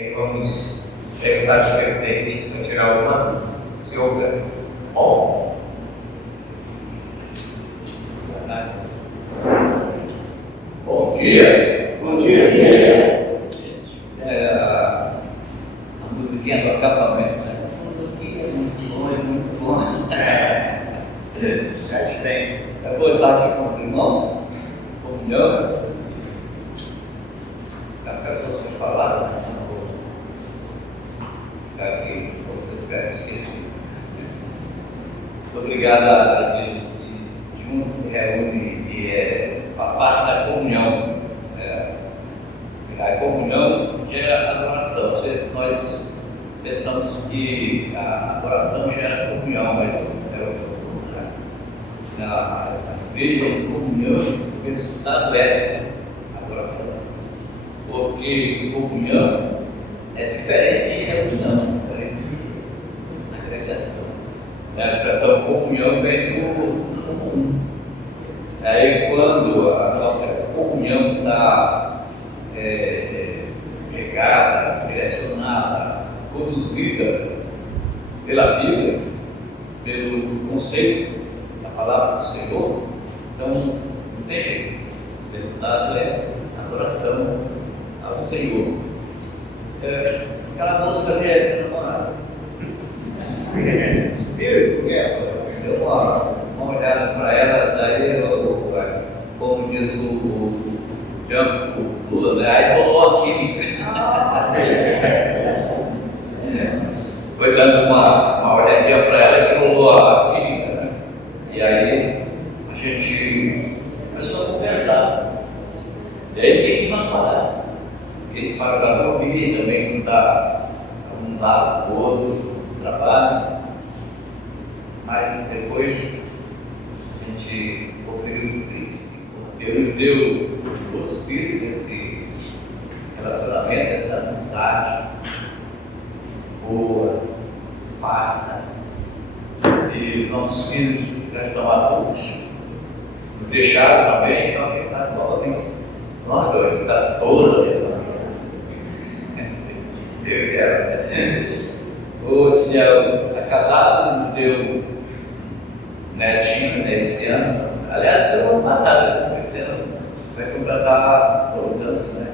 Aí vamos perguntar se o presidente vai tirar alguma. Senhor, bom. Bom dia. Bom dia. A musiquinha do acampamento, né? A musiquinha é muito bom. Já tem. Eu vou estar aqui com os irmãos, comunhão. Eu quero falar, né? Não vou ficar aqui como se eu tivesse esquecido. Muito obrigado a Deus que junto se reúne e faz parte da comunhão. A comunhão gera adoração. Às vezes nós pensamos que a adoração gera comunhão, mas é o contrário. Na igreja, comunhão, o resultado é adoração. Porque comunhão é diferente de reunião, diferente de agregação. A expressão comunhão vem do comum. Aí quando a nossa comunhão está regada, direcionada, conduzida pela Bíblia, pelo conceito da palavra do Senhor, então não tem jeito. O resultado é adoração ao Senhor. Aquela música ali é Beautiful, deu uma olhada para ela, daí como diz o Lula, né? Aí rolou a química. Foi dando uma olhadinha para ela que rolou a química, né? E aí a gente começou a conversar. E aí tem que nós parar. Eles param para ouvir, também não está um lado do outro do trabalho. Mas depois a gente conferiu o tríplice. Deus deu o espírito desse relacionamento, dessa amizade boa, farta. E nossos filhos já estão adultos, nos deixaram também, então aqui está novamente. Nós dois, está toda a minha família. Eu e ela. O Daniel está casado, nos deu netinho esse ano. Aliás, deu ano passado, esse ano vai completar 2 anos, né?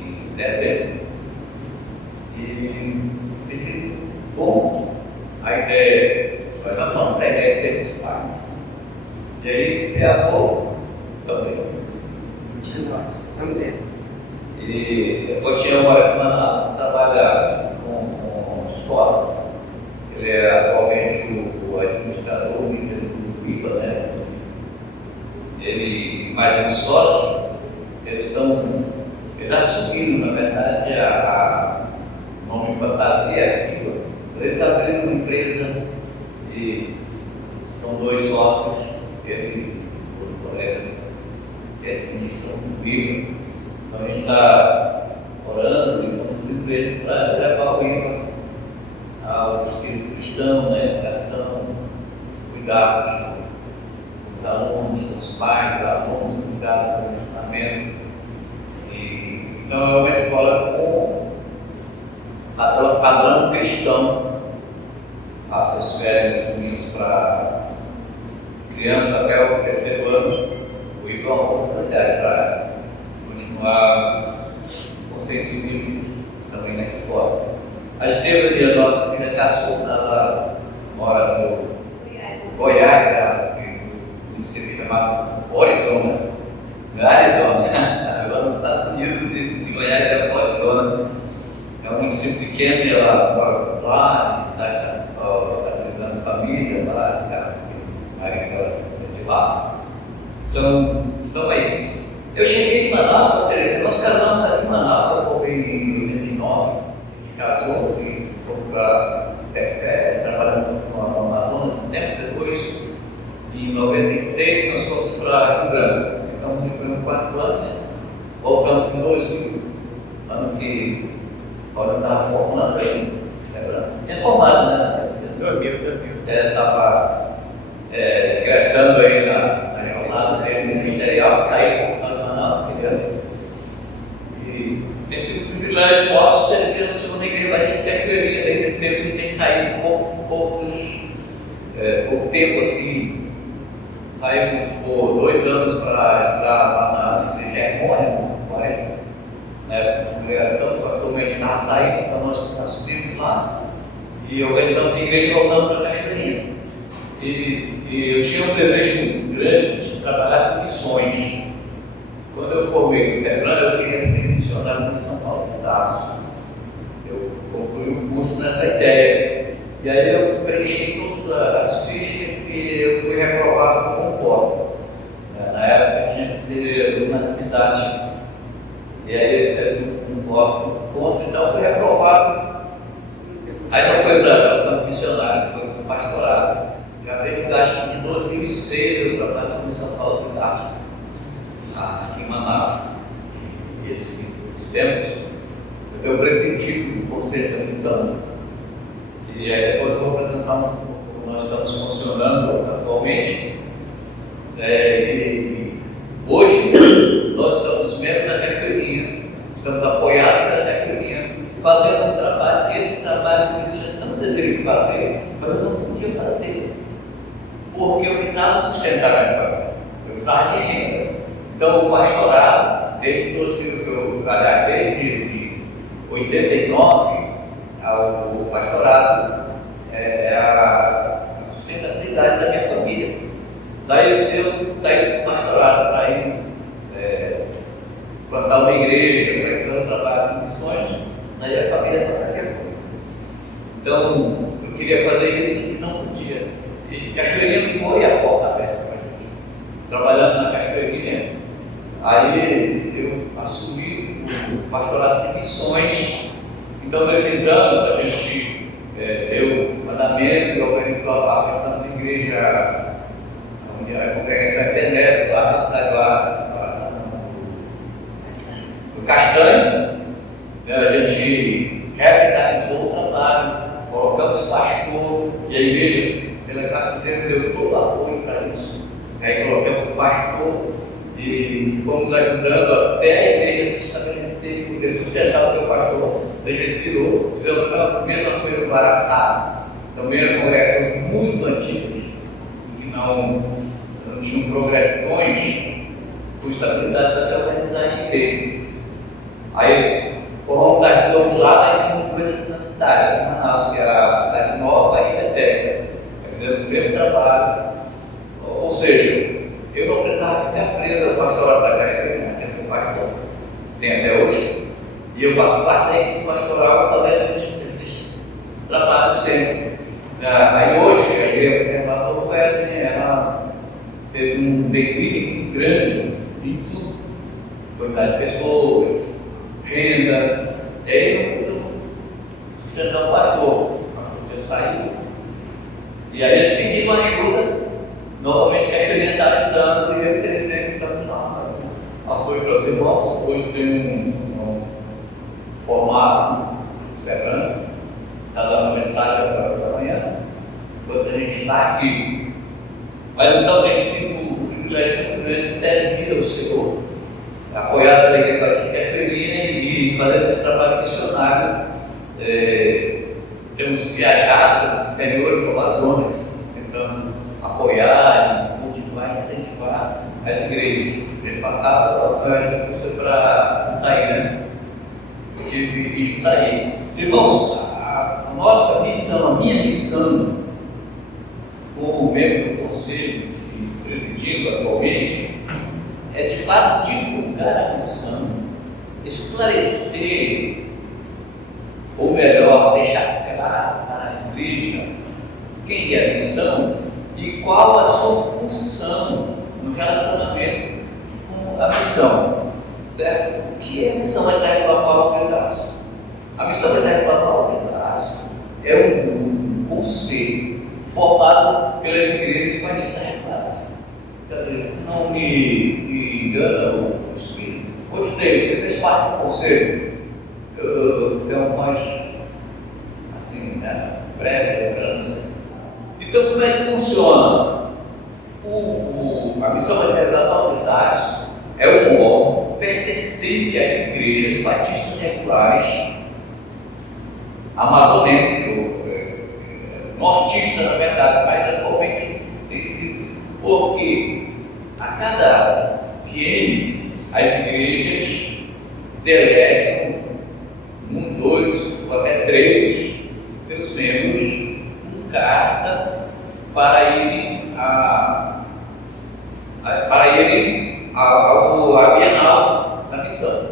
Em dezembro. E esse bom, a ideia, nós amamos a ideia de sermos pais. E aí, ser avô também. Também. E o Tião mora aqui em Manaus, trabalha com escola. Ele é atualmente o administrador do IPA, né? Ele, mais um sócio, eles assumiram, na verdade, o nome fantasia IPA. Eles abriram uma empresa e são 2 sócios, ele e outro colega, que administram o IPA. Então a gente está orando e conduzindo eles para levar o IPA ao espírito cristão, né? Educação, cuidar com os alunos, com os pais, alunos, cuidar com o ensinamento. Então é uma escola com padrão cristão. Se vocês tiverem os meninos para criança até o 3º ano, o IPA é uma oportunidade para continuar o conceito bíblico também na escola. A Estevam, a nossa filha caçula, ela mora no Goiás, no município chamado Arizona. Agora nos Estados Unidos, de Goiás é Arizona. É um município pequeno e ela mora lá, está estabilizando família lá, de lá. Então, estão aí. Eu cheguei em Manaus, Tereza, nós casamos aqui em Manaus, eu voltei em 89, a gente casou e fomos para Tefé, trabalhando no Amazonas. Um tempo depois, em 96, nós fomos para Rio Branco. Ficamos no Rio Branco 4 anos, voltamos em 2000, ano que eu estava formando aí, tinha formado, né? 2000. Estava ingressando aí na jornada ministerial, saí para o Manaus, e tem sido um privilégio privilégio nosso servir a segunda igreja batista Cachoeirinha, desde esse tempo a gente tem saído pouco tempo assim. Saímos por 2 anos para ajudar na igreja Hermônia, na época da congregação, o pastor Mendes estava saindo, então nós assumimos lá e organizamos a igreja voltando para Cachoeirinha. E eu tinha um desejo grande de trabalhar com missões. Quando eu formei no Sebran, eu queria ser missionário no São Paulo de Tarso. Eu concluí um curso nessa ideia. E aí eu preenchi todas as fichas e eu fui reprovado por conforto. Na época tinha que ser unanimidade. E aí teve um voto contra, então eu fui reprovado. Aí não foi para missionário, foi para pastorado. Já veio, acho que em 2006 eu trabalhei no São Paulo de Tarso, aqui em Manaus. E esses tempos eu tenho presidido o Conselho da Missão. E aí depois eu vou apresentar como nós estamos funcionando atualmente. E hoje nós somos membros da Cachoeirinha, estamos apoiados da Cachoeirinha, fazendo um trabalho, esse trabalho que eu tinha tanto desejo de fazer, mas eu não podia fazer, porque eu precisava sustentar a minha família, eu precisava de renda. Então o pastorado, desde 89, o pastorado é a sustentabilidade da minha família. Daí eu saí do pastorado para ir plantar uma igreja, para ir trabalhar com missões, daí a família para que foi. Então eu queria fazer isso e não podia. E Cachoeirinha foi a porta aberta para a gente. Trabalhando na Cachoeirinha, aí eu assumi o pastorado de missões. Então, nesses anos, a gente deu mandamento e organizou a igreja, onde a congregação é Penélope, lá na cidade do Castanho. A gente revitalizou o trabalho, colocamos pastor, e a igreja, pela graça de Deus, deu todo o apoio para isso. Aí colocamos o pastor e fomos ajudando até a igreja se estabelecer, poder sustentar o seu pastor. A gente tirou, fizemos a mesma coisa do Araçá, também era uma congregação muito antiga, que não tinham progressões com estabilidade para se organizar em igreja. Aí fomos das duas lados e uma coisa na cidade, em Manaus, que era a cidade nova e Bethesda. Fizemos o mesmo trabalho, ou seja, eu não precisava ficar preso ao pastorado da Cachoeirinha, tinha seu pastor, tem até hoje. E eu faço parte da equipe pastoral fazendo esses trabalhos sempre. Aí hoje, a igreja preservadora foi ela teve um declínio muito grande em tudo. Quantidade de pessoas, renda. E aí eu sustentar o pastor já saiu. E aí eles pediram ajuda. Novamente, que a Cachoeirinha está ajudando e eu infelizmente estamos lá. Apoio para os irmãos. Hoje tem um formado no Sebran, está dando mensagem para amanhã, enquanto a gente está aqui. Mas então tem sido um privilégio muito grande servir ao Senhor, apoiado pela Igreja Batista Cachoeirinha e fazendo esse trabalho missionário. Temos viajado pelos interiores do Amazonas, tentando apoiar, motivar, incentivar as igrejas. Mês passado, a gente foi para Itaí, né? Eu tive em Itaí. Irmãos, a nossa missão, a minha missão, como membro do conselho e presidindo atualmente, é de fato divulgar a missão, esclarecer, ou melhor, deixar claro para a igreja quem é a missão e qual a sua função no relacionamento com a missão, certo? O que é a missão da Terra do Paulo Pedaço? A missão da Terra do Paulo Pedaço é um conselho formado pelas igrejas batistas renovadas. Se não me engana o Espírito, hoje Deus, você fez parte do conselho. Eu tenho mais, assim, breve lembrança. Então, como é que funciona? A missão da Terra da Paulo Pedaço é um órgão pertencente às igrejas batistas regulares, amazonense, nortista, na verdade, mas atualmente tem sido, porque a cada biênio as igrejas delegam 1, 2 ou até 3 seus membros com carta para irem à Bienal da Missão.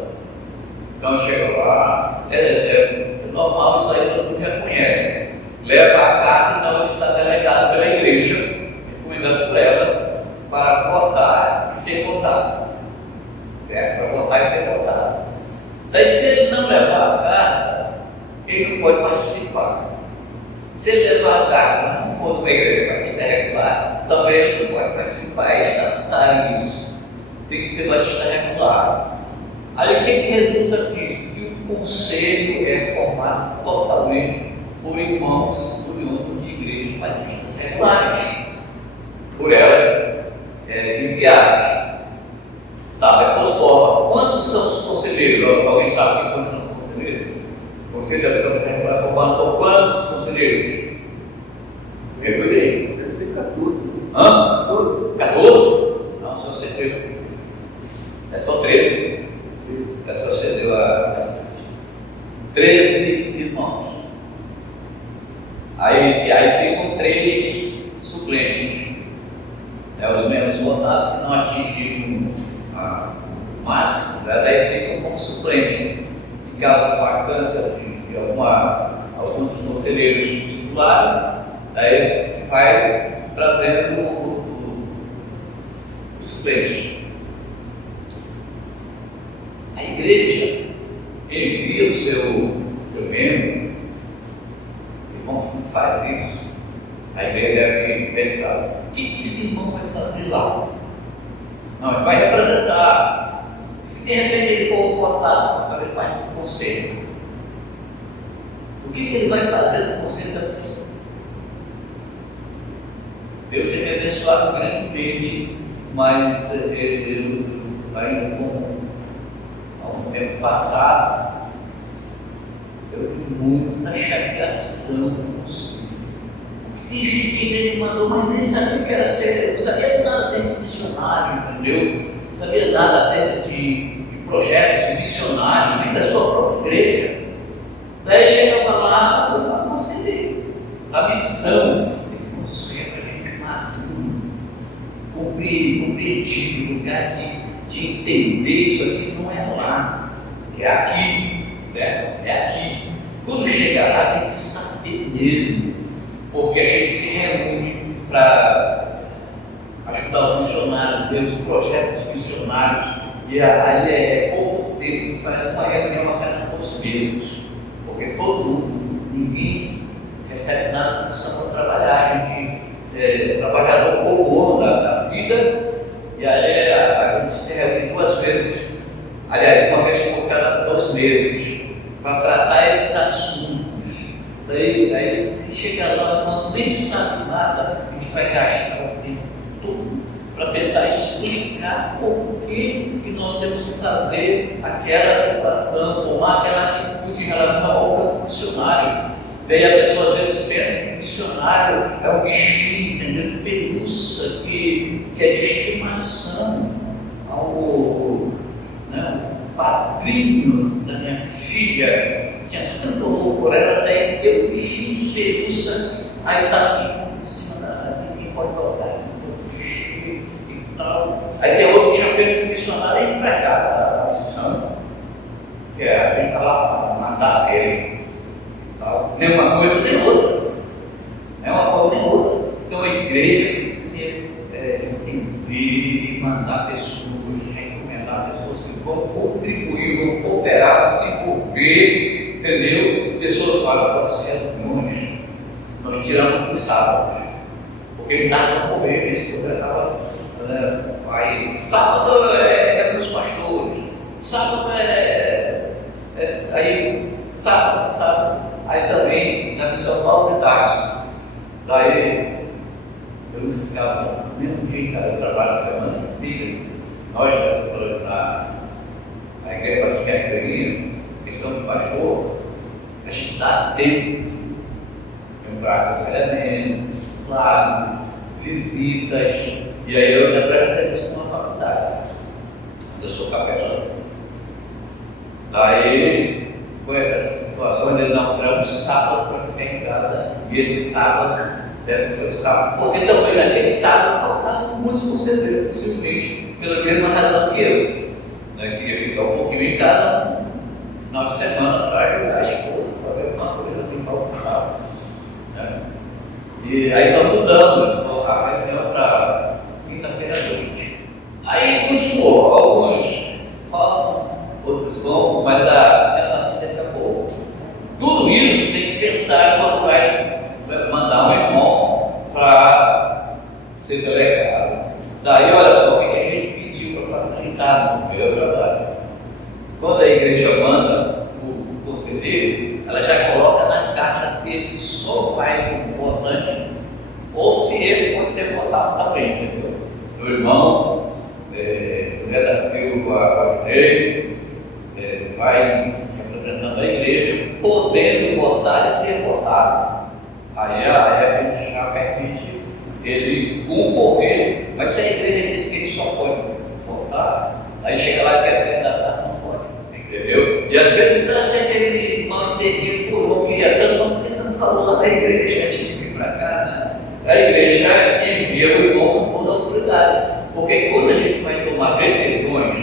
Então chega lá, é normal, isso aí todo mundo já conhece. Leva a carta, então ele está delegado pela igreja, recomendando por ela, para votar e ser votado. Certo? Para votar e ser votado. Daí, se ele não levar a carta, ele não pode participar. Se ele levar a carta, mas não for de uma igreja batista regular, também ele não pode participar. É estatutário isso. Tem que ser batista regular. Aí o que resulta disso? Que o conselho é formado totalmente por irmãos oriundos de igrejas batistas regulares, por elas enviadas. Tá, depois forma. Quantos são os conselheiros? Alguém sabe quantos são os conselheiros? O Conselho da Missão Regular é formado por quantos conselheiros? Eu jurei. Deve ser 14. Hã? 12. 14? Não, só você deu. É só 13. É só você deu a 13 irmãos. Aí ficam 3 suplentes. Os menos votados que não atingiram o máximo, daí ficam como suplentes. Em caso de vacância de alguns conselheiros titulares, daí se vai trazendo o suplente. A igreja envia o seu membro. Irmão, não faz isso. A igreja deve pensar: o que esse irmão vai fazer lá? Não, ele vai representar. Se de repente ele for votado para fazer parte do conselho, o que ele vai fazer no conselho da missão? Deus tem me abençoado grandemente, mas eu ainda há um tempo passado, eu vi muita chateação com o conselho. Tem gente que ele mandou, mas nem sabia que era ser, não sabia nada acerca de missionário, entendeu? Não sabia nada acerca de projetos missionários, nem da sua própria igreja. Daí chegava lá, eu não aconselhei. A missão tem que construir para a gente maduro, compreendido, lugar de entender isso aqui não é lá, é aqui, certo? É aqui. Quando chega lá, tem que saber mesmo. Porque a gente se reúne para ajudar os missionários, ver os projetos missionários, e aí é pouco tempo, a gente faz uma reunião a cada 2 meses, porque todo mundo, ninguém recebe nada de missão para trabalhar, a gente é trabalhador comum da vida, e aí a gente se reúne 2 vezes, aliás, uma vez por cada 2 meses, para tratar esses assuntos. Daí se chega lá, quando nem sabe nada, a gente vai gastar o tempo todo para tentar explicar por que nós temos que fazer aquela situação, tomar aquela atitude em relação ao campo missionário. Daí a pessoa às vezes pensa que o missionário é um bichinho, entendeu? De pelúcia, que é de estimação. O padrinho da minha filha tinha tanto amor por ela, até que deu um bichinho de pelúcia, aí está aqui em cima da ninguém pode tocar aqui, todo cheio e tal. Aí tem outro que já fez um missionário e empregado da missão, que a gente está lá para matar ele. Tal. Nem uma coisa nem outra. Nem uma coisa nem outra. Então a igreja precisa entender e mandar pessoas, recomendar pessoas que vão contribuir, vão cooperar, se envolver, entendeu? Pessoas para as reuniões. Nós tiramos no sábado, porque ele estava para morrer, minha esposa estava. Sábado é para os pastores, sábado aí sábado, aí também na missão Paulo de Tarso. Daí eu não ficava no mesmo dia, eu trabalho a semana inteira. Nós, na igreja Pacifica Esperinha, eles pastor, a gente dá tempo para aconselhamentos, claro, visitas, e aí eu ainda percebo isso na faculdade. Eu sou capelão. Daí, com essas situações, ele não traz um sábado para ficar em casa, e esse sábado deve ser o sábado, porque também naquele sábado faltava muitos conselheiros, possivelmente pela mesma razão que eu. Queria ficar um pouquinho em casa no final de semana para ajudar a esposa, para ver alguma coisa aqui para o carro. E aí nós mudamos a reunião para quinta-feira à noite. Aí continuou, alguns falam, outros vão, mas a assistente acabou. Tudo isso tem que pensar quando vai mandar um irmão para ser delegado. Daí, olha só, o que a gente pediu para facilitar no meu trabalho. Quando a igreja manda o conselheiro, ela já coloca na carta se ele só vai como votante ou se ele pode ser votado também, entendeu? O irmão, o Reda Silva Valdinei, vai representando a igreja, podendo votar e ser votado. Aí a gente já permite ele concorrer, mas se a igreja diz que ele só pode votar, aí chega lá e quer se candidatar, não pode, entendeu? E às vezes dá certo ele mal entendido por um, queria tanto, porque você não falou lá da igreja, tinha que vir para cá, né? A igreja envia o irmão com toda a autoridade, porque quando a gente vai tomar decisões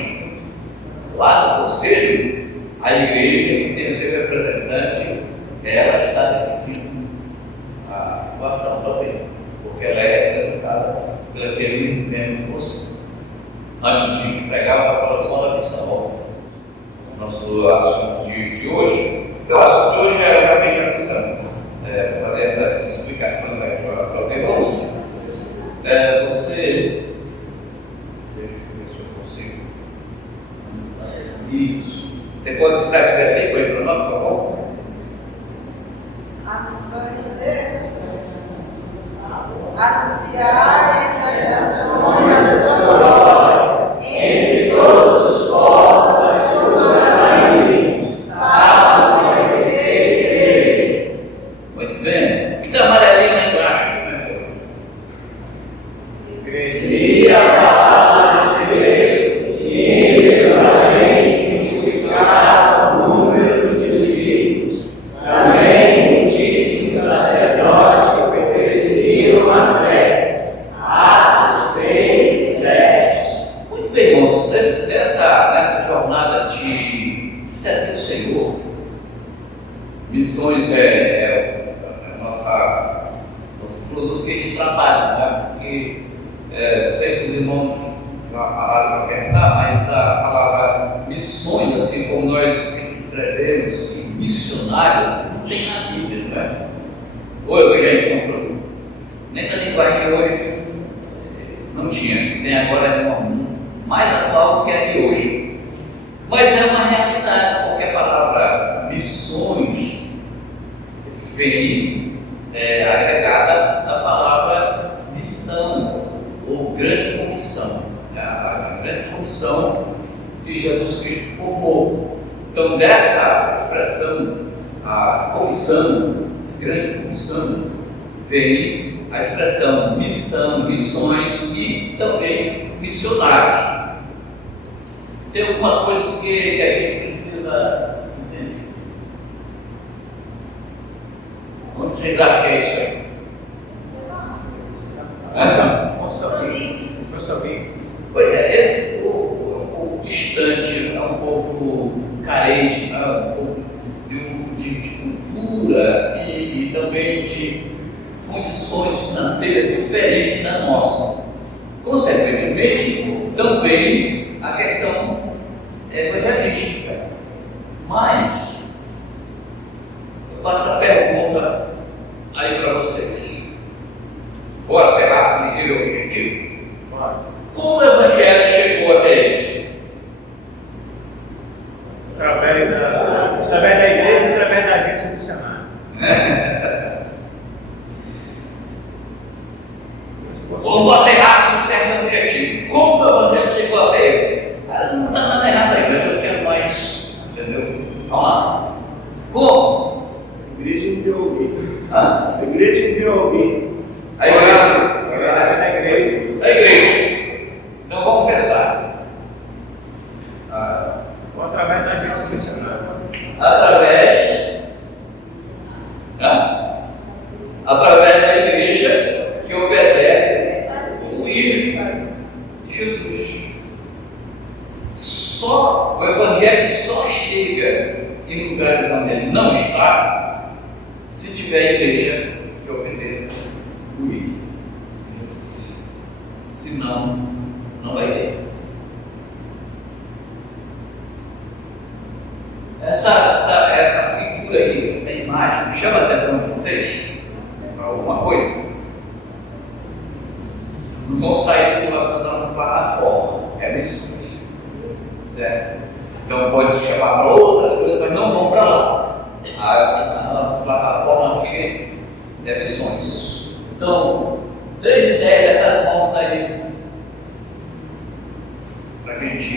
lá no conselho, a igreja que tem o seu representante, ela está decidindo a situação também, porque ela é representada pelo aquele membro do conselho. Antes de pregar, eu estava falando só da missão. O nosso assunto de hoje, o assunto de hoje é realmente a missão. Fazer essa explicação para os irmãos. Você. Deixa eu ver se eu consigo. Isso. Você pode citar esse versículo aí para nós, por favor? Anunciar encarnações do seu nome entre todos os povos as suas maravilhas, sábado conheceis deles. Muito bem. Então, amarelinho lá embaixo, né? Crescia a palavra de Deus e em Jerusalém se multiplicava o número dos discípulos. Também muitíssimos sacerdotes que pertenciam à fé. Atos 6, 7. Muito bem, irmãos. Nessa jornada de servir o Senhor, missões é a nosso filosofia de trabalho, né? Porque não sei se os irmãos já pararam para pensar, mas a palavra missões, assim como nós escrevemos, missionário, não tem na Bíblia, não é? Ou eu já encontrou, nem na linguagem de hoje não tinha, se tem agora é uma mais atual que a de hoje. Mas é uma realidade, porque a palavra missões vem agregada da palavra missão, ou grande comissão, né? A grande comissão que Jesus Cristo formou. Então, dessa expressão, a comissão, grande comissão, vem a expressão missão, missões e também missionários. Tem algumas coisas que a gente precisa entender. Onde vocês acham que é isso aí? Pois é, esse povo é um povo distante, é um povo carente, é um povo de cultura e também de condições financeiras diferentes da nossa. Consequentemente, também a questão evangelística. Mas, eu faço a pergunta aí para vocês. Bora ser rápido e ver o objetivo? Como o evangelho chegou até eles? Através da igreja e através da agência missionária. Vamos ser rápido e serve o objetivo. Como o evangelho chegou até eles? Não está nada errado aí, mas eu quero mais. Entendeu? Vamos lá. Como? A igreja enviou alguém. Hã? A igreja enviou alguém. A igreja. Da igreja. Da igreja. Então vamos pensar. Ou através da agência missionária. Através da igreja que obedece o ir de Jesus. O evangelho só chega em lugares onde ele não está se tiver igreja que obedeça o ir de Jesus. Senão, não vai ter. Essa figura aí, essa imagem, chama a atenção de vocês para alguma coisa? Não vão sair por nossa plataforma, é isso? Certo? Então pode chamar para outras coisas, mas não vão para lá. A nossa plataforma aqui é missões. Então, 3 ideias dessas vão sair para a gente.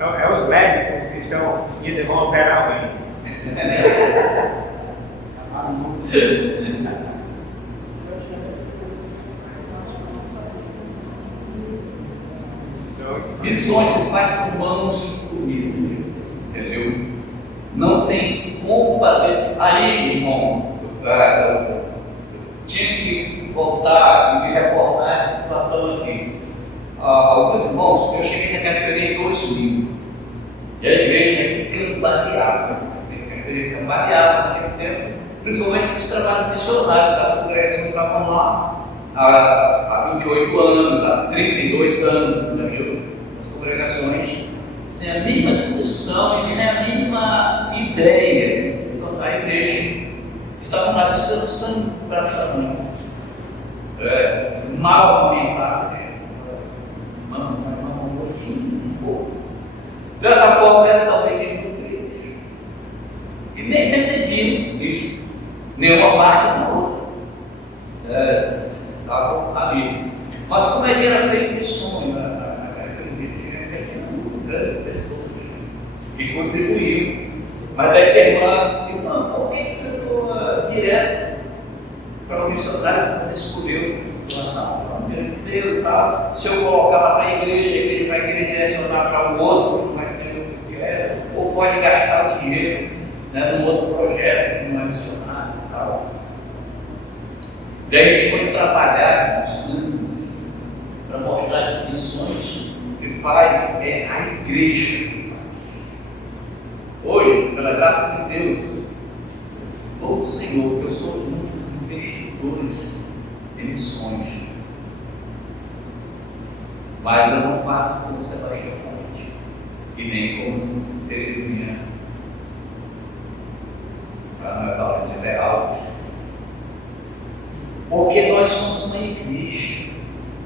É os médicos que estão indo e vão operar alguém. Missões se faz com mãos unidas, entendeu? Não tem como fazer. Aí, irmão, eu tinha que voltar e me reportar essa situação aqui. Alguns irmãos, eu cheguei na categoria em 2000, e a igreja cambaleava, naquele tempo, principalmente esses trabalhos missionários, as congregações estavam lá há 28 anos, há 32 anos, entendeu? As congregações sem a mínima condição e sem a mínima ideia de se tornar a igreja, estavam lá descansando praticamente, mal alimentado, dessa forma era também de doutrina. E nem percebiam isso, nenhuma parte na outra. Estavam ali. Mas como é que era feito esse sonho? Grandes pessoas que contribuíam. Mas daí a irmã, por que você não direto para o missionário que você escolheu? Não, Deus e tal. Se eu colocar lá para a igreja vai querer direcionar para o outro, não vai ter o que quer, ou pode gastar o dinheiro, né, num outro projeto, que não é missionário e tal. Daí a gente foi trabalhar para mostrar as missões que faz a igreja que faz. Hoje, pela graça de Deus, louvo o Senhor, que eu sou um dos investidores de missões. Mas eu não faço como Sebastião Ponte e nem como Terezinha. Para não é valente ideal. Porque nós somos uma igreja.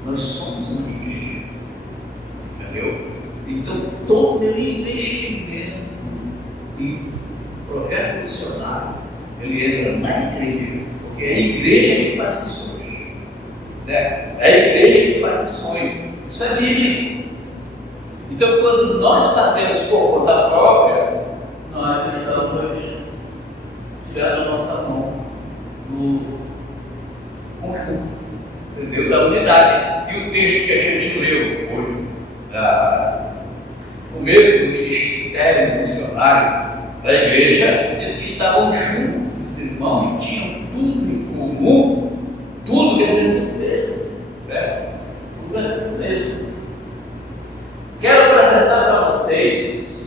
Nós somos uma igreja. Entendeu? Então todo meu investimento em projeto missionário, ele entra na igreja. Porque é a igreja que faz missões. Certo? É a igreja que faz missões. Isso é bíblico. Então, quando nós fazemos por conta própria, nós estamos tirando a nossa mão do conjunto, entendeu? Da unidade. E o texto que a gente leu hoje, o mesmo ministério missionário da igreja, diz que estavam juntos, os irmãos, tinham tudo em comum, tudo que a gente fez, certo? Mesmo. Quero apresentar para vocês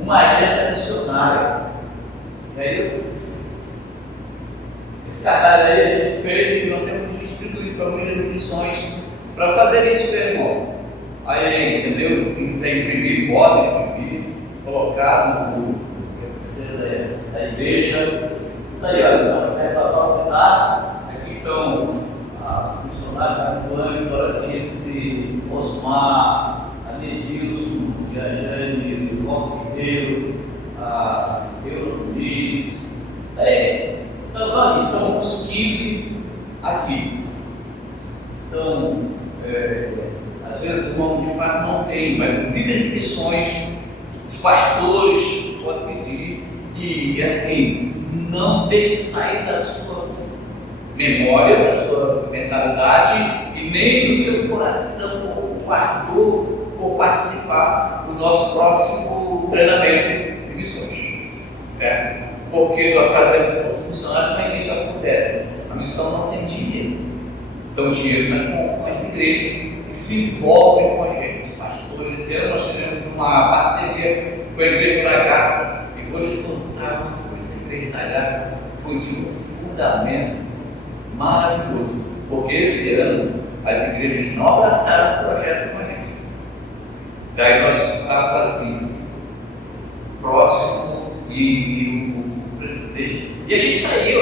uma agência missionária. É isso? Esse cartaz aí a gente fez e nós temos distribuído para muitas missões para fazer isso, meu irmão. Aí, entendeu? Quem quiser imprimir, pode imprimir, colocar no da igreja. Daí, olha, só para retratar um pedaço. Aqui estão missionários da Antônio, Dorothy, Osmar, Adedilson, Viajane, Roque Ribeiro, Euro Luiz. Então, olha, estão os 15 aqui. Então, às vezes o nome de fato não tem, mas líderes de missões pastores podem pedir e assim, não deixe sair da sua memória, da sua mentalidade e nem do seu coração o ardor por participar do nosso próximo treinamento de missões, certo? Porque nós tratamos com os missionários, como é que isso acontece? A missão não tem dinheiro, então o dinheiro está com as igrejas que se envolvem com a gente, os pastores. Esse ano nós tivemos uma parceria com a Igreja da Graça, e vou lhes contar uma coisa: a Igreja da Graça foi de um fundamento maravilhoso, porque esse ano as igrejas não abraçaram o projeto com a gente. Daí nós estávamos assim, próximo e o presidente. E a gente saiu,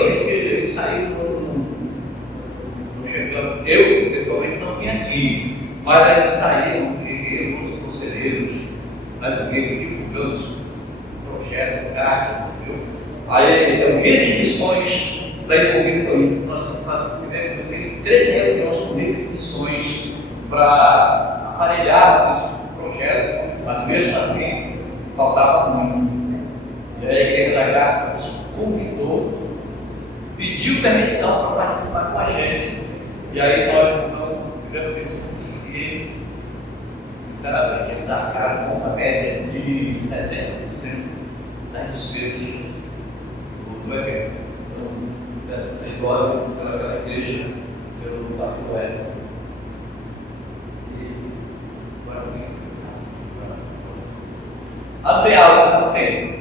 não chegamos. Eu, pessoalmente, não vim aqui, mas a gente saiu, eu, outros conselheiros, nós divulgamos o projeto, carta, entendeu? Aí, o guia de missões está envolvido com isso. Nós tivemos 13 reuniões com guia de missões para aparelhar o projeto, mas mesmo assim, faltava muito. E aí a Igreja da Graça nos convidou, pediu permissão para participar com a gente. E aí nós então fizemos juntos e eles, sinceramente, eles arcaram com uma média de 70% das despesas do evento. Então, peço perdoa pela igreja, pelo pastor Hélio. E agora até algo não tem.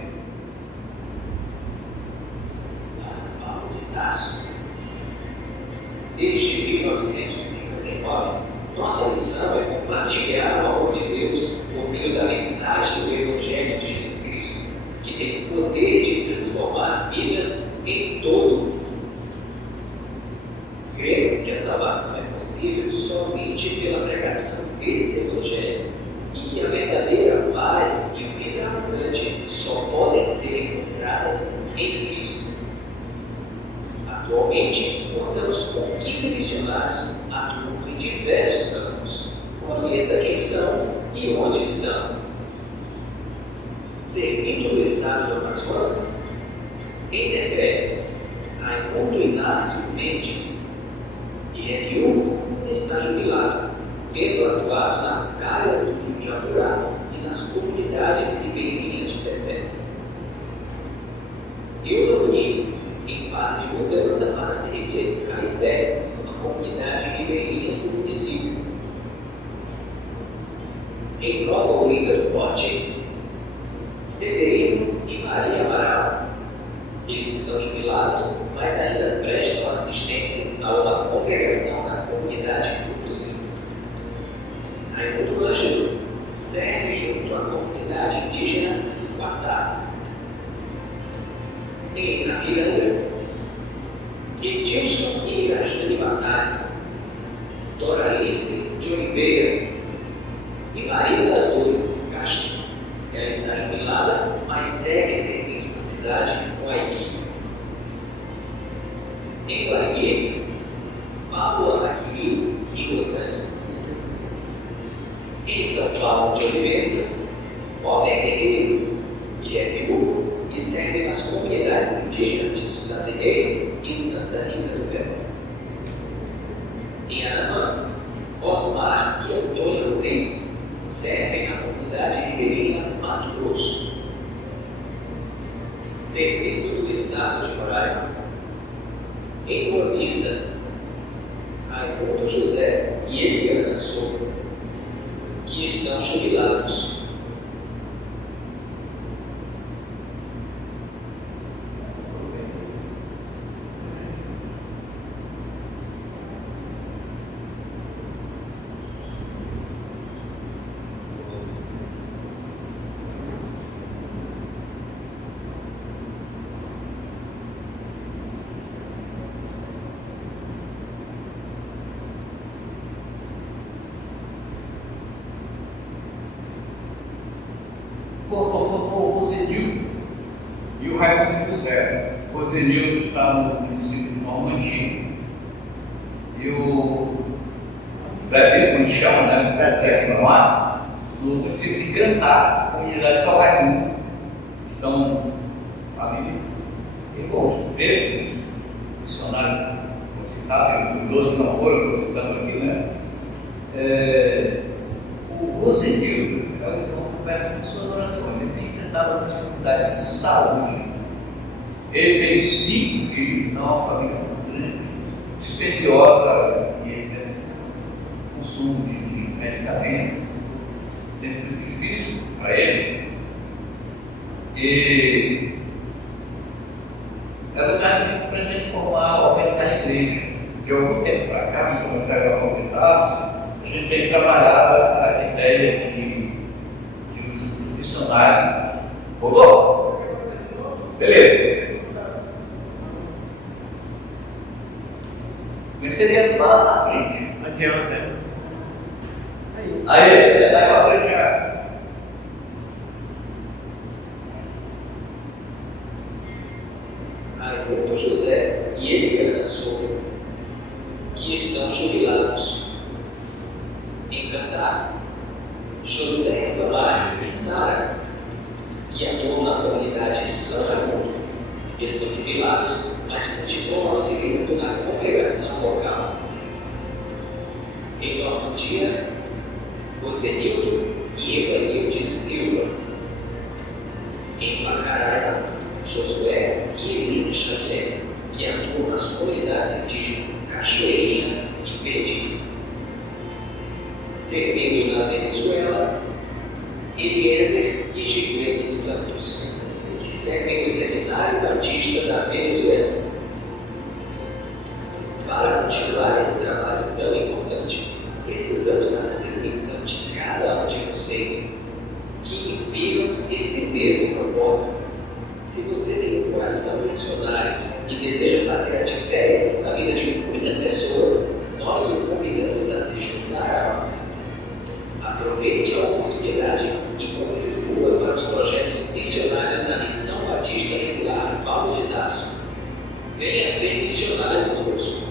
Desde 1959, nossa missão é compartilhar o amor de Deus por meio da mensagem do Evangelho de Jesus Cristo, que tem o poder de transformar vidas em todo o mundo. Cremos que a salvação é possível somente pela pregação desse Evangelho e que a verdadeira paz e a vida abundante só podem ser encontradas em Cristo. Atualmente, contamos com 15 missionários atuando em diversos campos. Conheça quem são e onde estão. Servindo no estado do Amazonas, em Tefé, Raimundo Inácio Mendes, e é viúvo e está jubilado, tendo atuado nas calhas do Rio Jabura e nas comunidades ribeirinhas de Tefé. Hilda Muniz, em fase de mudança para servir em Carité, uma comunidade ribeirinha do município. Em Nova Olinda do Norte, Severino e Maria Amaral. Eles estão jubilados, mas ainda prestam assistência a uma congregação na comunidade do Cruzeiro. Raimundo Ângelo serve junto à comunidade indígena do Guatá. Em Itapiranga, Edilson e Irajane Batalha, Doralice de Oliveira e Maria das Dores Castro. Ela está jubilada, mas segue servindo na cidade com a equipe. Em Guarani, Pablo Aquilino e Rosane. Em São Paulo de Olivença, Walter Guerreiro, ele é viúvo e serve nas comunidades indígenas de Santa Inês e Santa Rita do Véu. Em Anamã, Osmar e Antônio Rodrigues servem na comunidade ribeirinha Mato Grosso. Servindo no estado de Roraima. Em Boa Vista, Raimundo José e Eliana Souza, que estão jubilados. O Rosenildo e o Raimundo José. O Rosenildo está no município de Normandia e o Zé Pinchão, né? Zé Pinchão, no município de Cantá, atividade só vai um. Estão ali. Irmãos, esses missionários que foram citados, os 12 que não foram, eu estou citando aqui, né? O Rosenildo é um irmão que conversa com suas orações, ele tem enfrentado uma dificuldade de saúde. Ele tem 5 filhos, então é uma família muito grande, dispendiosa, e ele tem consumo de medicamentos, tem sido difícil para ele. E é lugar de pretende formar, organizar a igreja. De algum tempo para cá, nós vamos pegar um pedaço, a gente tem trabalhado a ideia de os missionários. Rodou? Beleza. Mas seria lá na frente. Adianta, né? Aí, lá na frente já. Aí voltou José e Eliana da Souza, que estão jubilados. Em Cantar, José Itamar e Sara, que atuam na comunidade Santa Mundo, estão jubilados, mas continuam auxiliando na congregação local. Em Normandia, Rosenildo e Evanilde Silva. Em Macará, Josué e Elina Xavier, que atuam nas comunidades indígenas Cachoeirinha e Perdiz. Servindo na Venezuela, Eliezer e Gilberto Santos, que servem no Seminário Batista da Venezuela. Para continuar esse trabalho tão importante, precisamos da contribuição de cada um de vocês, que inspiram esse mesmo propósito. Se você tem um coração missionário e deseja fazer a diferença na vida de muitas pessoas, nós o convidamos a se juntar a nós. Aproveite a oportunidade e contribua para os projetos missionários da Missão Batista Regular Paulo de Tarso. Venha ser missionário conosco.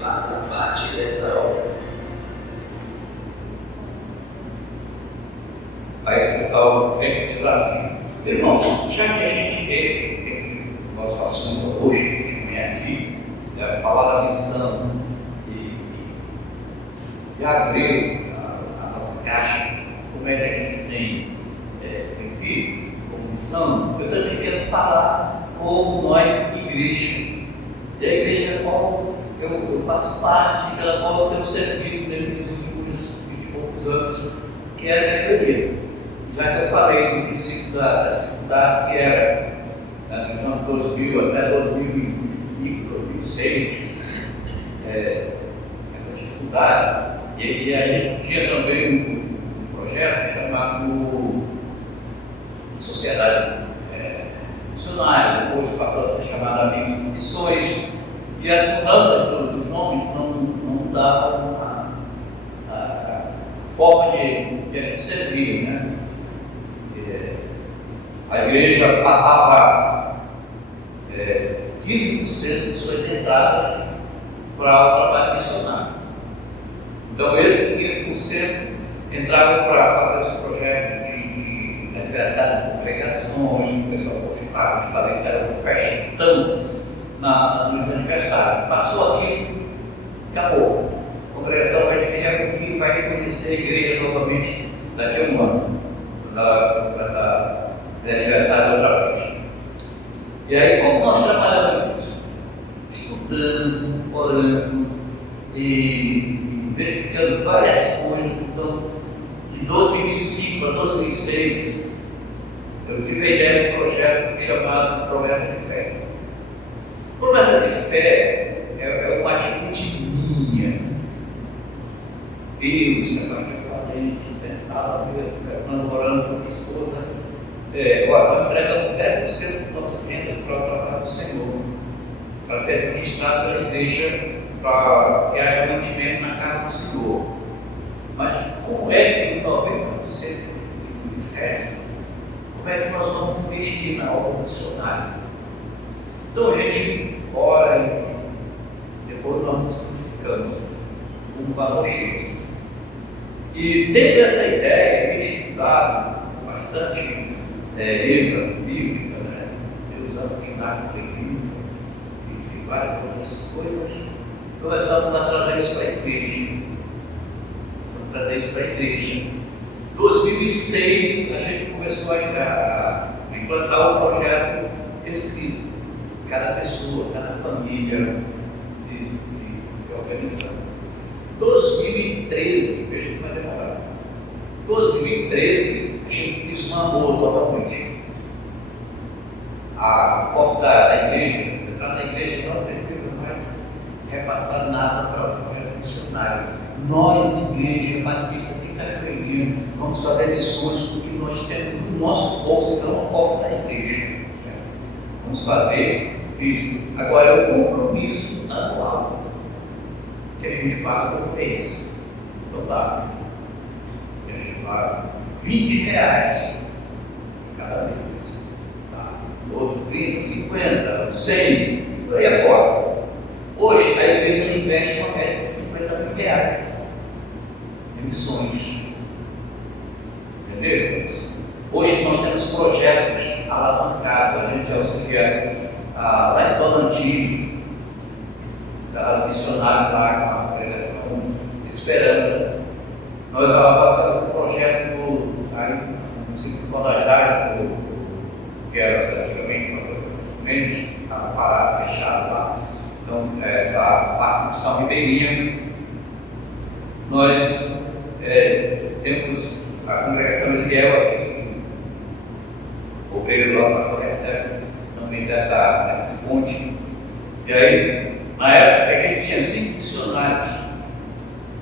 Faça parte dessa obra. Aí você está o desafio. Irmãos, já que a gente, esse nosso assunto hoje, que a gente vem aqui, falar da missão e abrir a nossa caixa, como é que a gente tem filho, como missão, eu também quero falar como nós, igreja, e a igreja da qual eu faço parte, pela qual eu tenho servido nesses últimos 20 e poucos anos, que é a cachoeira. Já que eu falei no princípio da dificuldade que era na questão de 2000 até 2005, 2006, essa dificuldade, e a gente tinha também um projeto chamado Sociedade Missionária, depois passou a ser chamado Amigos de Missões, e as mudanças dos nomes não mudavam a forma de a gente servir, né? A igreja pagava 15% de suas entradas para o trabalho missionário. Então, esses 15% entravam para fazer os projetos de aniversário de congregações, que o pessoal gostava de fazer, que era um festão nos aniversários. Passou aqui, acabou. A congregação vai se reunir e vai conhecer a igreja novamente daqui a um ano, para de aniversário outra vez. E aí, como nós trabalhamos isso? Estudando, orando e verificando várias coisas. Então, de 2005 a 2006, eu tive a ideia de um projeto chamado Promessa de Fé. Promessa de Fé é uma atitude minha. Eu, semana sentado, conversando, orando com minha esposa. Agora, entregamos 10% das nossas rendas para o trabalho do Senhor, para ser administrado pela igreja, para que haja mantimento na casa do Senhor. Mas como é que os 90% do resto, como é que nós vamos investir na obra missionária? Então a gente ora e depois nós nos multiplicamos um valor X. E tendo essa ideia, estudado bastante ênfase bíblica, né? Deus ama quem dá com alegria, e várias outras coisas. Começamos a trazer isso para a igreja. Vamos trazer isso para a igreja. Em 2006, a gente começou a implantar o projeto escrito. Cada pessoa, cada família se organizando. 2013, veja que vai demorar. 2013, a gente desmamou totalmente a porta da igreja. Entrar na igreja não precisa mais repassar nada para o projeto missionário. Nós, Igreja Batista de Cachoeirinha, vamos fazer missões porque nós temos no nosso bolso, não a porta da igreja. Vamos fazer isso. Agora é o compromisso anual que a gente paga por mês. Total. Que a gente paga R$20 cada mês. Tá? Outros 30, 50, 100, por aí afora. Hoje a igreja investe uma média de R$50 mil em missões. Entendeu? Hoje nós temos projetos alavancados, a gente auxilia lá em Tolantins, da missionário lá com a pregação Esperança. Nós agora temos um projeto no município de Colajás, que era antigamente estava parado, fechado lá. Então, essa parte de São Ribeirinho, nós temos a congregação de aqui, o obreiro lá, o pastor recebe também dessa fonte. E aí, na época, a gente tinha 5 missionários,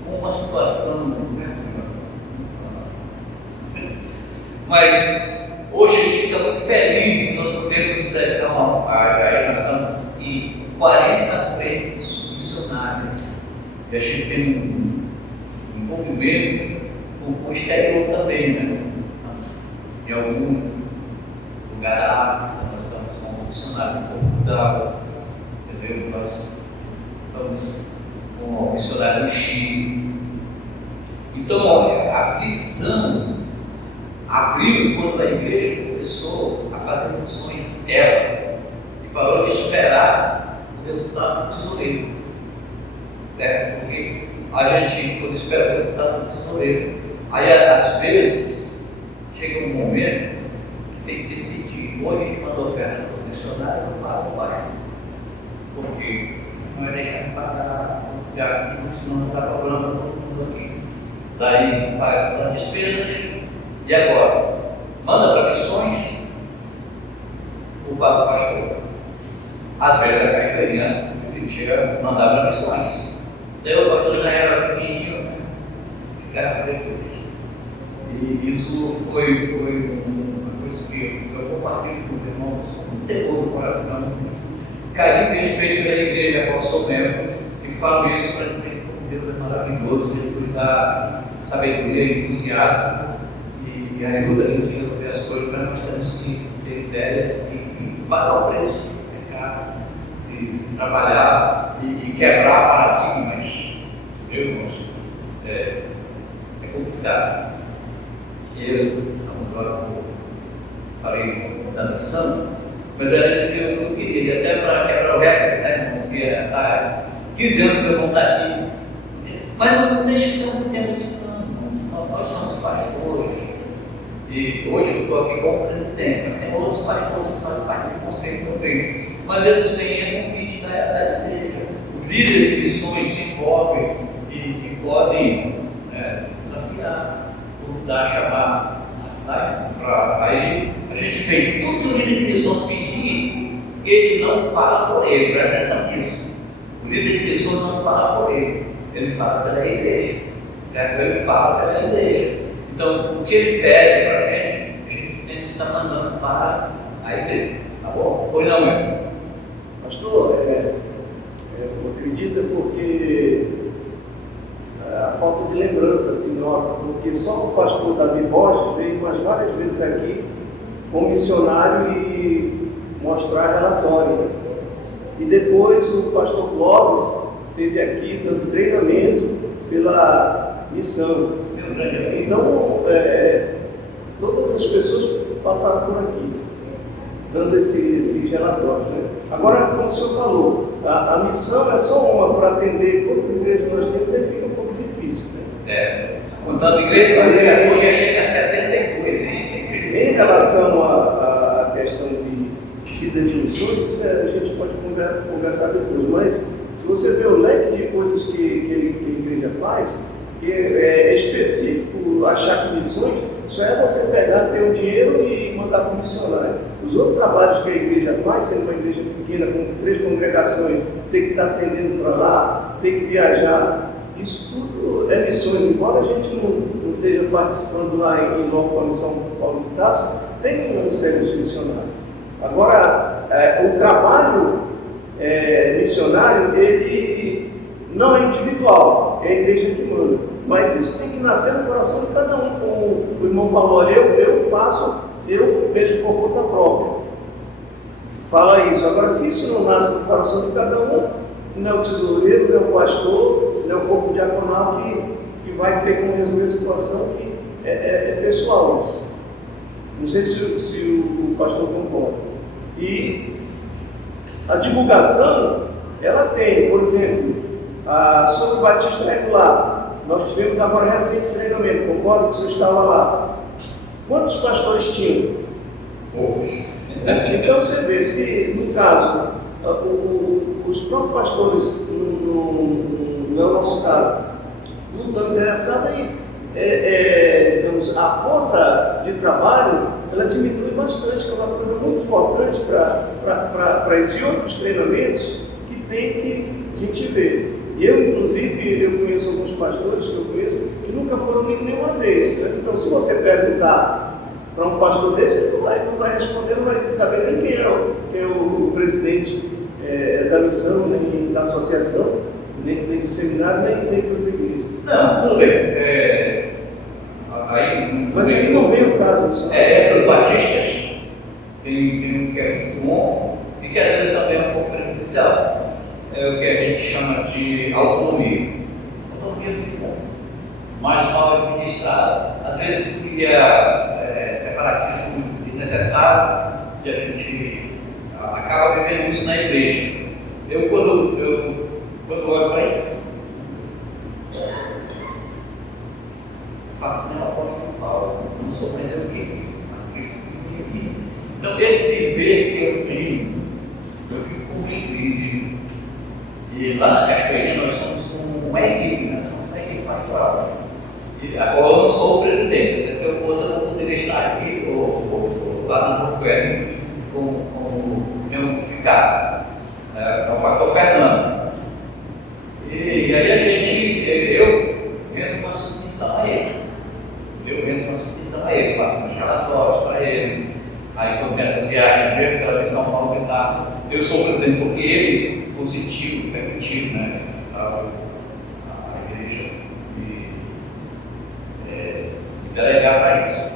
com uma situação, mas hoje a gente fica muito feliz que nós podemos aí nós estamos em 40 frentes missionárias e a gente tem um envolvimento com o exterior também, né? Em algum lugar da África, nós estamos com missionários em Portugal, entendeu? Nós estamos com um missionário no Chile. Então, olha, a visão abriu quando a igreja começou a fazer missões dela e parou de esperar o resultado do tesoureiro, certo? Porque a gente, quando espera o resultado do tesoureiro, aí às vezes chega um momento que tem que decidir: ou a gente manda oferta para o missionário ou paga o baixo, porque não é deixar de pagar, já que senão não dá problema para todo mundo aqui. Daí paga para despesas. E agora? Manda para missões ou paga o pastor? Às vezes a cachoeirinha decidia mandar para missões. Daí o pastor já era pequenininho, ficava depois. E isso foi uma coisa que eu compartilho com os irmãos com temor no coração, carinho e respeito pela igreja a qual sou membro, e falo isso para dizer que Deus é maravilhoso, Ele dá sabedoria e entusiasmo e ajuda a gente a resolver as coisas, mas nós temos que ter ideia e pagar o preço, se trabalhar e quebrar paradigmas. Meu irmão, é complicado. Eu, agora, falei da missão, mas era isso que eu queria, até para quebrar o recorde, né? Porque há 15 anos que eu vou estar aqui, mas não deixe de ter muito tempo isso, não. Nós somos pastores. E hoje eu estou aqui como presidente, mas tem outros pastores que fazem parte do conselho também. Mas eles têm convite da igreja. Os líderes de missões se envolvem e podem desafiar, convidar, chamar. Aí a gente fez tudo que o líder de missões pedir, ele não fala por ele, presta atenção nisso. O líder de missões não fala por ele fala pela igreja, certo? Ele fala pela igreja. Então, o que ele pede para a gente tem que estar mandando para a igreja, tá bom? Pois não é? Pastor, eu acredito porque a falta de lembrança assim, nossa, porque só o pastor Davi Borges veio umas várias vezes aqui como missionário e mostrar relatório. Né? E depois o pastor Clóvis esteve aqui dando treinamento pela missão. Então, todas as pessoas passaram por aqui, dando esses relatórios. Né? Agora, como o senhor falou, a missão é só uma para atender quantas igrejas nós temos, aí fica um pouco difícil. Né? Contando igreja, congregação já chega a 72. Em relação à questão de vida de missões, isso a gente pode conversar depois, mas se você vê o leque de coisas que a igreja faz, que é específico achar que missões só é você pegar, ter o dinheiro e mandar para o missionário. Os outros trabalhos que a igreja faz, sendo uma igreja pequena, com 3 congregações, ter que estar atendendo para lá, ter que viajar, isso tudo é missões. Embora a gente não esteja participando lá em loco com a missão Paulo de Tarso, tem um serviço missionário. Agora, o trabalho missionário, ele não é individual, é a igreja que manda. Mas isso tem que nascer no coração de cada um. Como o irmão falou, olha, eu vejo por conta própria. Fala isso. Agora, se isso não nasce no coração de cada um, não é o tesoureiro, não é o pastor, não é o corpo diaconal que vai ter como resolver a situação, que é pessoal isso. Não sei se o pastor concorda. E a divulgação, ela tem, por exemplo, sobre o Batista Regular. Nós tivemos agora recente treinamento, concorda que o senhor estava lá? Quantos pastores tinham? Então você vê, se no caso, os próprios pastores, não é o nosso caso, não estão interessados em, digamos, a força de trabalho, ela diminui bastante, que é uma coisa muito importante para esses outros treinamentos que tem que a gente ver. Eu, inclusive, eu conheço alguns pastores que nunca foram nenhuma vez. Né? Então, se você perguntar para um pastor desse, ele não vai responder, não vai saber nem quem é o presidente da missão, nem da associação, nem do seminário, nem de outra igreja. Não, tudo bem. Mas aí não vem o caso disso. Os batistas tem um que é muito bom e que às vezes também é um pouco prejudicial. É o que a gente chama de autonomia. Autonomia é muito bom, mas mal administrada. Às vezes cria separatismo desnecessário e a gente acaba vivendo isso na igreja. Quando olho para isso, faço nem a apóstolo Paulo, não sou mais eu que, mas Cristo que vive em mim. Então, esse viver que eu tenho, eu fico compreendido. E lá na Cachoeirinha nós somos uma equipe, nós somos uma equipe pastoral. E agora eu não sou o presidente, se eu fosse eu não poderia estar aqui ou lá no Novo Velho como meu ficado, é o pastor Fernando. E aí eu rendo uma submissão a ele. Faço meus relatórios para ele. Aí quando tem essas viagens, mesmo pela missão Paulo de Tarso, eu sou o presidente porque ele positivo, permitido, né, a igreja e delegar para isso.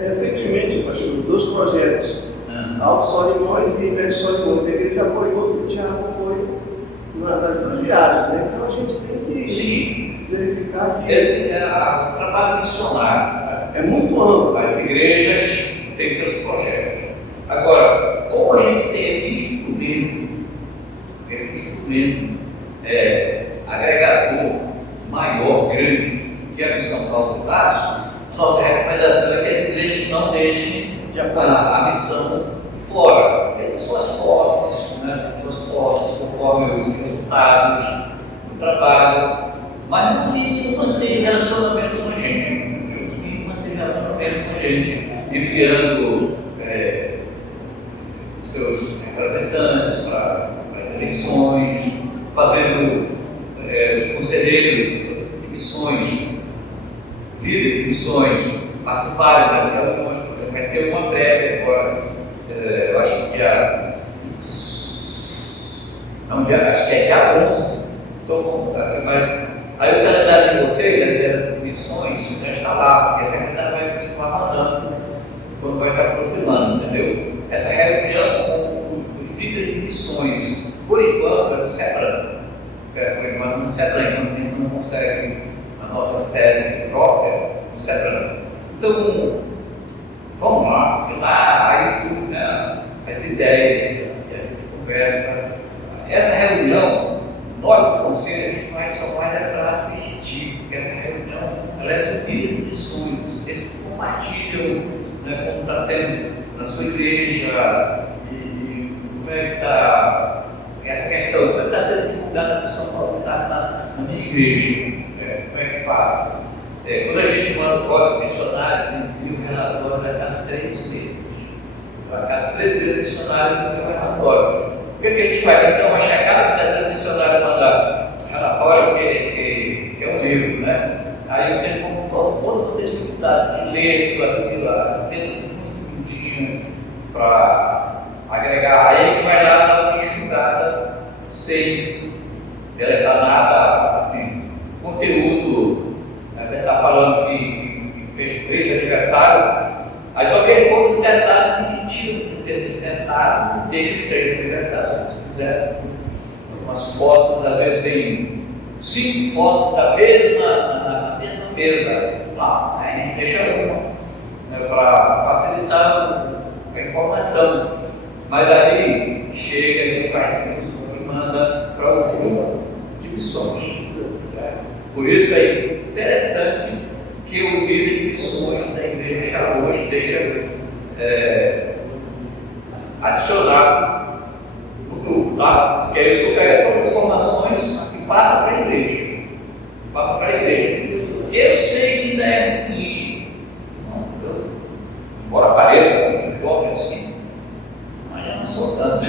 Recentemente, pastor, os 2 projetos, Alto Solimões e Médio Solimões, a igreja apoiou que o Tiago foi nas 2 viagens, né? Então a gente tem que verificar que o trabalho missionário é muito amplo. As igrejas têm seus projetos. Agora, como a gente tem esse instrumento agregador maior, grande, que a missão Paulo de Tarso, nossa recomendação é que as igrejas não deixem a missão fora. Tem suas posses, conforme os resultados do trabalho, mas não mantém relacionamento com a gente. Enviando os seus representantes para eleições, fazendo os conselheiros de missões, líderes de missões, participarem das reuniões. Vai ter uma breve agora, eu acho que acho que é dia 11. Mas aí o calendário de vocês, a liderança das missões, já está lá, porque a secretária vai continuar mandando quando vai se aproximando, entendeu? Essa reunião com os líderes de missões, por enquanto, é no SEBRAN. Por enquanto, no SEBRAN, enquanto não consegue a nossa sede própria no SEBRAN. Então, vamos lá, porque lá aí surgem, né, as ideias, e a gente conversa. Essa reunião, nós do conselho, a gente só vai para assistir, porque essa reunião ela é do dia de missões, eles compartilham, né, como está sendo na sua igreja, e como é que está essa questão, como é que está sendo divulgada a São Paulo, está na minha igreja, como é que faz? Quando a gente manda o código missionário, envia o relatório a cada 3 meses. A cada 3 meses missionário envia o relatório. O que a gente faz? Então, uma checada, cada missionário manda relatório, que é um livro, né? Aí vocês vão todas as dificuldades de ler tudo aquilo lá, tendo muito bonitinho para agregar. Aí a gente vai lá dar uma enxugada sem deletar nada, assim, conteúdo. A gente está falando que fez 3 aniversários, aí só que poucos detalhes a gente tira desses detalhes e deixa os 3 aniversários, se quiser. Umas fotos, às vezes tem 5 fotos da mesma, na mesma mesa. Lá, aí a gente deixa uma, né, para facilitar a informação. Mas aí chega, a gente faz e manda para o grupo de missões. Certo? Por isso é interessante que o líder de missões da igreja Shalom esteja adicionado no grupo, tá? Porque aí você pega todas as informações e passa para a igreja. Passa para a igreja. Eu sei que ainda é ruim, embora pareça um jovem assim, mas já não sou tanto.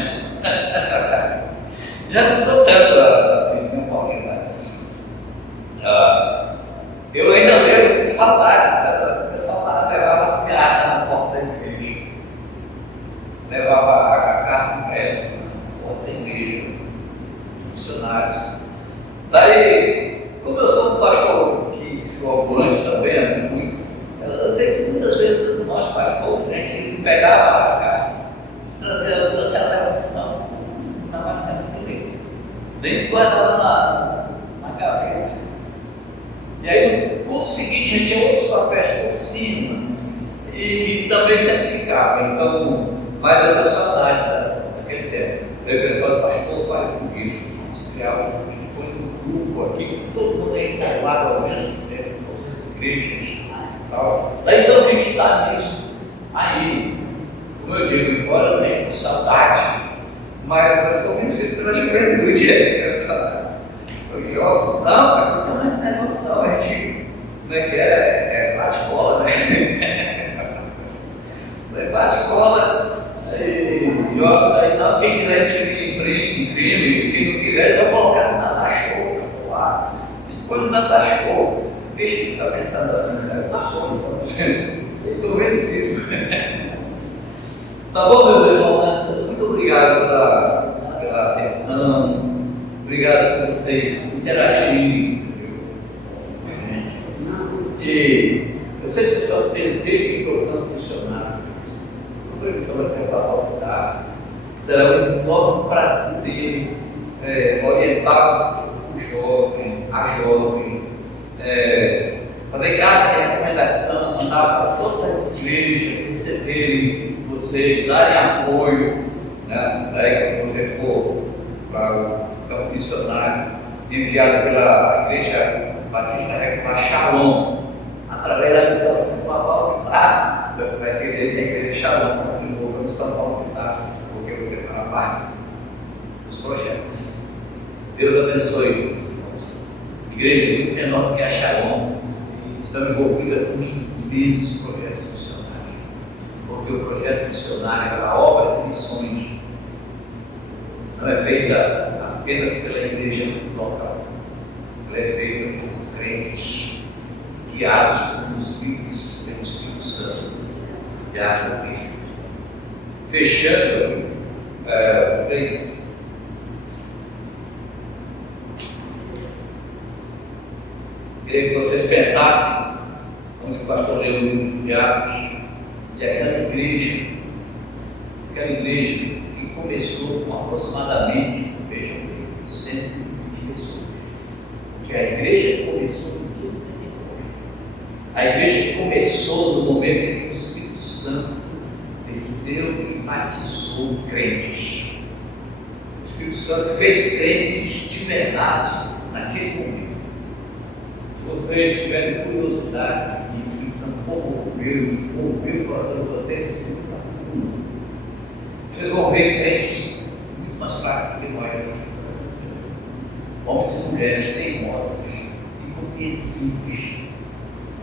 Já não sou tanto assim, não qualquer idade. Eu ainda lembro saudade, o pessoal lá levava as cartas na porta da igreja, levava a carta impressa na porta da igreja, funcionários. Daí, como eu sou um pastor que sou ambulante também, ando muito, eu sei que muitas vezes nós pastores, a gente pegava a carta, trazia outra, levava no final, na máquina de leite, nem guardava na gaveta. E aí no ponto seguinte a gente tinha outros papéis por cima e também certificava. Então, mas eu tenho saudade daquele tempo. Daí o pessoal do pastor, para com isso, vamos criar um põe no grupo aqui, todo mundo é informado ao mesmo tempo, todas as igrejas e tal. Daí então a gente está nisso. Aí, como eu digo, embora eu tenha saudade, mas eu sou vencido pela juventude. Os jovens, não, mas não tem esse negócio não, a gente, como é que é bate-bola, né? Bate-bola, jogos aí, não, quem quiser imprime, quem não quiser, já colocar no Natashow, lá. E quando Natashow, deixa ele estar pensando assim, né? Tá bom, eu sou vencido. Tá bom, meus irmãos? Muito obrigado pela atenção. Obrigado por vocês interagirem. E eu sempre tive um desejo de colocar missionário. Procure que você vai ter para voltar. Será um enorme prazer orientar o jovem, a jovem, fazer cada recomendação, mandar para todas as igrejas, receberem vocês, darem apoio, né? Isso aí, quando você for para o missionário enviado pela Igreja Batista Regular Shalom, através da missão de São Paulo de Tarso. Você vai querer que a Igreja Shalom continue para São Paulo de Tarso, porque você fará parte dos projetos. Deus abençoe, meus irmãos. Igreja muito menor do que a Shalom, estão envolvidas com imensos projetos missionários, porque o projeto missionário, a obra de missões, não é feita apenas pela igreja local, ela é feita por crentes guiados, conduzidos pelo Espírito Santo e a igreja. Fechando, vocês queria que vocês pensassem, como o pastor leu no Diáconos, e aquela igreja que começou com aproximadamente, vejam bem, 120 pessoas. Que a igreja começou no dia do Pentecoste. A igreja começou no momento em que o Espírito Santo entendeu que batizou crentes. O Espírito Santo fez crentes de verdade naquele momento. Se vocês tiverem curiosidade e o Espírito Santo moveu o coração de vocês, vocês vão ver crentes muito mais fracos que nós. Homens e mulheres teimosos, incompreensíveis.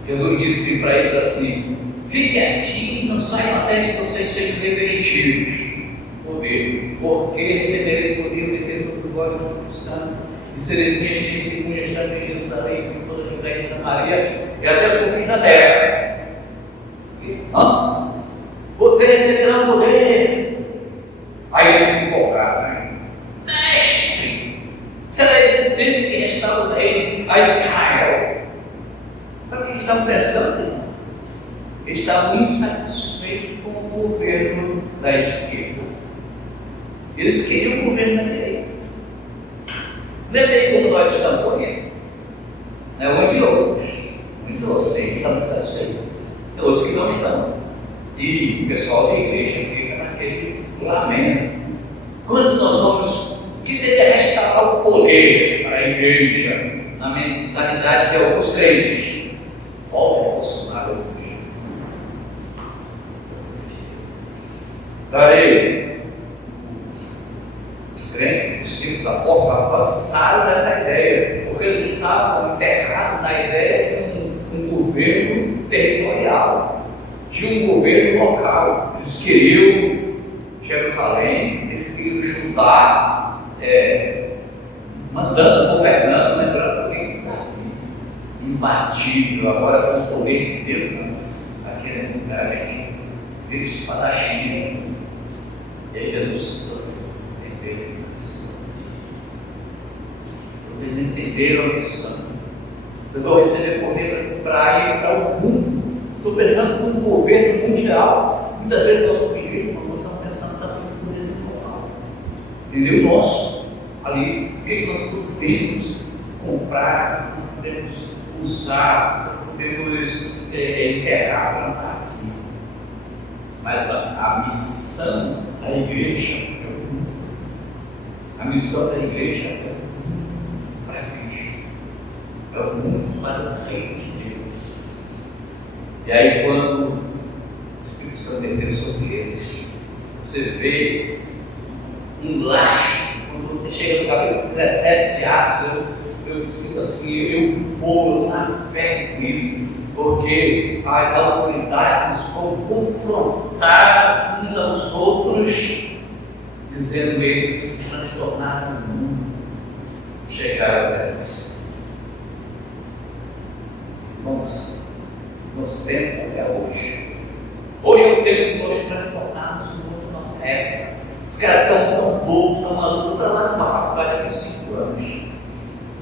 Jesus disse para eles assim: fiquem aqui e não saiam até que vocês sejam revestidos poder, porque recebereis poder descer sobre vós o Espírito Santo e sereis minhas testemunhas tanto em Jerusalém como em toda a Judéia e Samaria e até o fim da terra. Vocês receberão poder. Aí eles se empolgaram, né? Mestre, será esse tempo que restaura o rei a Israel? Sabe o que eles estavam pensando, irmão? Eles estavam insatisfeitos com o governo da esquerda. Eles queriam o governo da direita. Lembrei como nós estamos hoje. Uns e outros, sim, estão muito satisfeitos. Tem outros que não estão. E o pessoal da igreja fica naquele lamento. Quando nós vamos, o que seria restaurar o poder para a igreja, na mentalidade de alguns crentes? Volta a Bolsonaro hoje. Daí, os crentes, os discípulos, apóstolos avançaram nessa ideia, porque eles estavam enterrados na ideia de um governo territorial, de um governo local. Eles queriam Jerusalém, eles queriam Judá, mandando, governando, lembrando o rei Davi, imbatível, agora com o poder de Deus, né? Aquele lugar aqui, vira espadachim. E aí Jesus, vocês entenderam a missão. Vocês não entenderam a missão. Vocês vão receber poder para ir para o mundo. Estou pensando num governo mundial. Muitas vezes nós pedimos, nós estamos pensando também no poder local. Entendeu? Nosso, ali, o que nós podemos comprar, nós podemos usar, nós podemos enterrar, plantar aqui. Mas a missão da igreja é o mundo. A missão da igreja é o mundo para Cristo. É o mundo para o reino de Deus. E aí, quando o Espírito Santo desceu sobre eles, você vê um laço. Quando você chega no capítulo 17 de Atos, eu sinto assim, eu vou na fé com isso, porque as autoridades vão confrontar uns aos outros, dizendo: esses que transformaram o mundo chegaram até nós. Irmãos, nosso tempo é hoje. Hoje é o tempo de nós transformarmos o mundo da nossa época. Os caras estão tão loucos, estão malucos. Eu trabalho numa faculdade há 25 anos.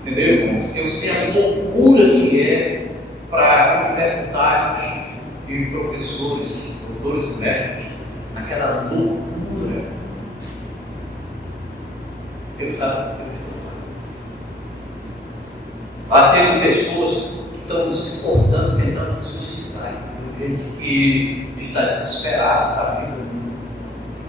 Entendeu, irmãos? Eu sei a loucura que é para universitários e professores, doutores e mestres, aquela loucura. Deus sabe o que eu estou falando. Batendo pessoas que estão se portando, tentando se suicidar. Gente que está desesperado da vida,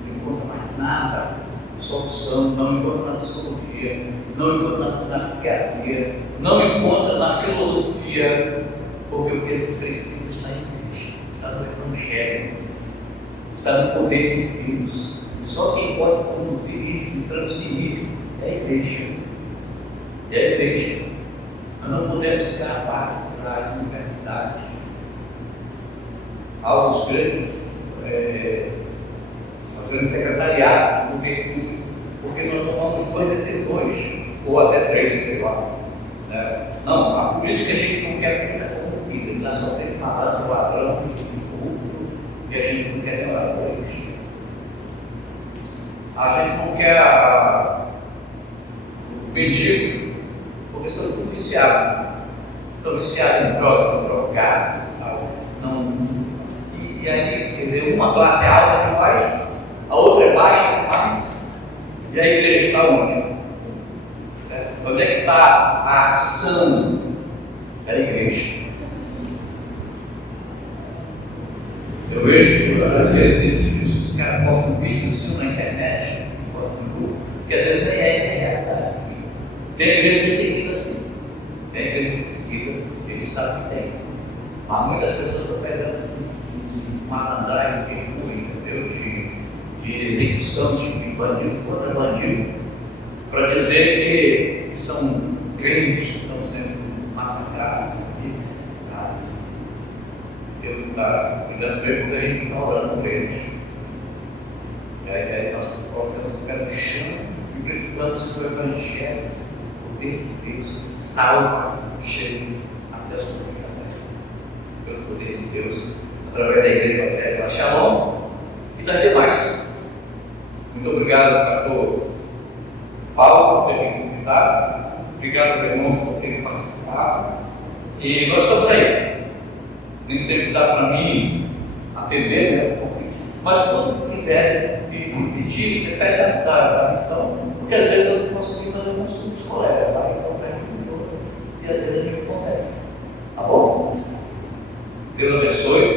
não encontra mais nada de solução, não encontra na psicologia, não encontra na psiquiatria, não encontra na filosofia, porque o que eles precisam está em Cristo, está no Evangelho, está no poder de Deus. E só quem pode conduzir isso e transferir é a igreja. É a igreja. Nós não podemos ficar abaixo das universidades. Há os grandes secretariados do governo público, porque nós tomamos 2 decisões, ou até 3, sei lá. Não, por isso que a gente não quer política corrompida, lá só tem malandro, ladrão, corrupto, e a gente não quer oradores. A gente não quer o mendigo, porque são tudo viciados. São viciados em drogas, são drogados. E aí, quer dizer, uma classe é alta demais, a outra é baixa demais, e a igreja está onde? Certo? Onde é que está a ação da igreja? Eu vejo que às vezes os caras isso na internet, no Google, que às vezes nem é realidade. Tem igreja perseguida sim. Tem igreja perseguida, a gente sabe que tem. Mas muitas pessoas estão pegando de malandragem, de ruim, entendeu? De execução de bandido contra bandido, para dizer que são crentes que estão sendo massacrados. Deus está cuidando bem porque a gente está orando por eles. E aí nós colocamos o pé no chão e precisamos que o Evangelho, o poder de Deus, salva, chegue até os confins da terra. Pelo poder de Deus, através da Igreja Evangélica Shalom e das demais. Muito obrigado, pastor Paulo, por ter me convidado. Obrigado aos irmãos por terem participado. E nós estamos aí. Nem sempre dá para mim atender, né? Mas quando quiser me pedir, você pega da missão, porque às vezes eu não posso ir fazer com os colegas, tá? Então pede um outro e às vezes a gente consegue. Tá bom? Deus abençoe.